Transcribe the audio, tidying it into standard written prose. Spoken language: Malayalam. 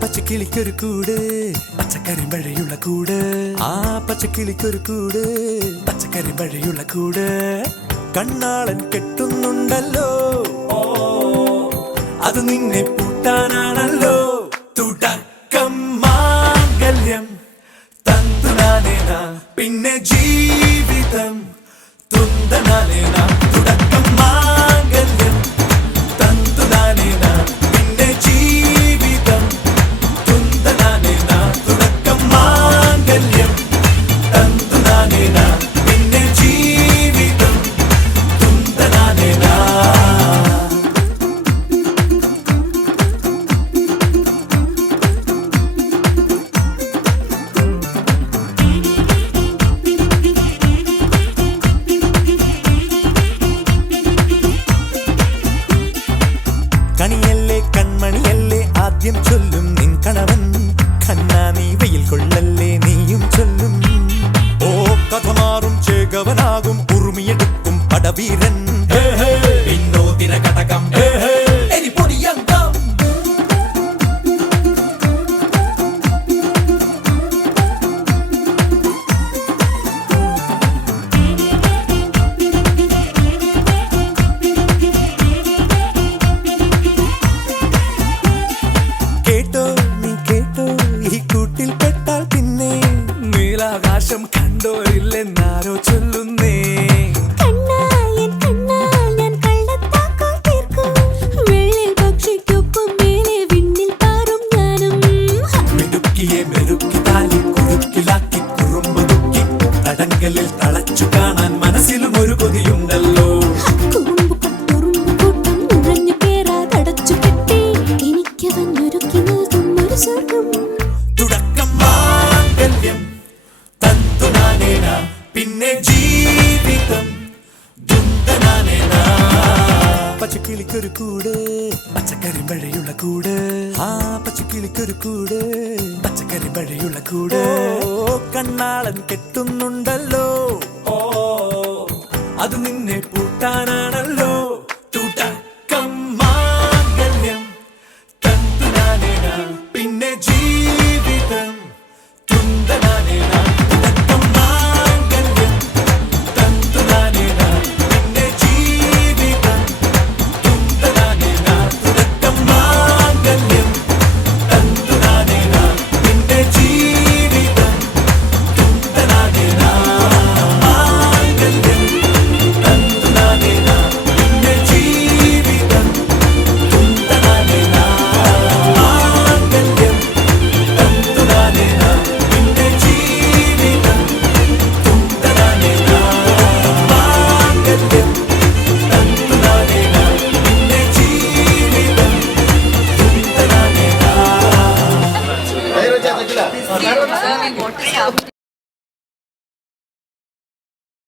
പച്ചക്കിളിക്കൊരു കൂട് പച്ചക്കറി മഴയുള്ള കൂട് ആ പച്ചക്കിളിക്കൊരു കൂട് പച്ചക്കറി മഴയുള്ള കൂട് കണ്ണാളൻ കെട്ടുന്നുണ്ടല്ലോ അത് നിന്നെ പൂട്ടാനാണല്ലോ തുടക്കം മാംഗല്യം തന്തുനാനേന പിന്നെ ജീവിതം തുന്തനാനേന തുടക്കം മാംഗല്യം തന്തുനാനേന പിന്നെ ജീവിതം തുന്തനാനേന തുടക്കം മാംഗല്യം തന്തുനാനേന പിന്നെ ജീവിതം തുന്തനാനേന. കണിയല്ലേ കൺമണിയല്ലേ ആദ്യം ചൊല്ലും നിൻ കണവൻ കണ്ണാ നീ വെയിൽ കൊള്ളല്ലേ നീയും ചൊല്ലും ഓ കഥ മാറും ചേകവനാകും ഉറുമിയെടുക്കും പടവീരൻ വിനോദിന ഘടകം എരിപൊടിയങ്കം കേട്ടോ നീ കേട്ടോ ഈ കൂട്ടിൽ പെട്ടാൽ പിന്നെ നീലാകാശം കണ്ടോരില്ലെന്നാരോ ചൊല്ലുന്നേ മിടുക്കിയെ മെരുക്കി താലി കുരുക്കിലാക്കി കുറുമ്പുതുക്കി തടങ്കലിൽ തളച്ചു കാണാൻ മനസ്സിലും ഒരു കൊതിയുണ്ടല്ലോ തുടക്കം മാംഗല്യം തന്തുനാനേന പിന്നെ ജീവിതം ദുന്തനാനേന. പച്ചക്കിളിക്കൊരു കൂട് പച്ചക്കറി മഴയുള്ള കൂട് ആ പച്ചക്കിളിക്കൊരു കൂട് പച്ചക്കറി മഴയുള്ള കൂട് കണ്ണാളൻ കെട്ടുന്നുണ്ടല്ലോ അത് നിന്നെ പൂട്ടാനാണല്ലോ തുടക്കം മാംഗല്യം തന്തുനാനേന പിന്നെ ജീവിതം തുന്തനാനേന തുടക്കം മാംഗല്യം തന്തുനാനേന പിന്നെ ജീവിതം തുന്തനാനേന തുടക്കം മാംഗല്യം തന്തുനാനേന പിന്നെ ജീവിതം തുന്തനാനേന മാംഗല്യം തന്തുനാനേന പിന്നെ ജീവിതം തുന്തനാനേന മാംഗല്യം തന്തുനാനേന പിന്നെ ജീവിതം തുന്തനാനേന മാംഗല്യം തന്തുനാനേന പിന്നെ ജീവിതം തുന്തനാനേന.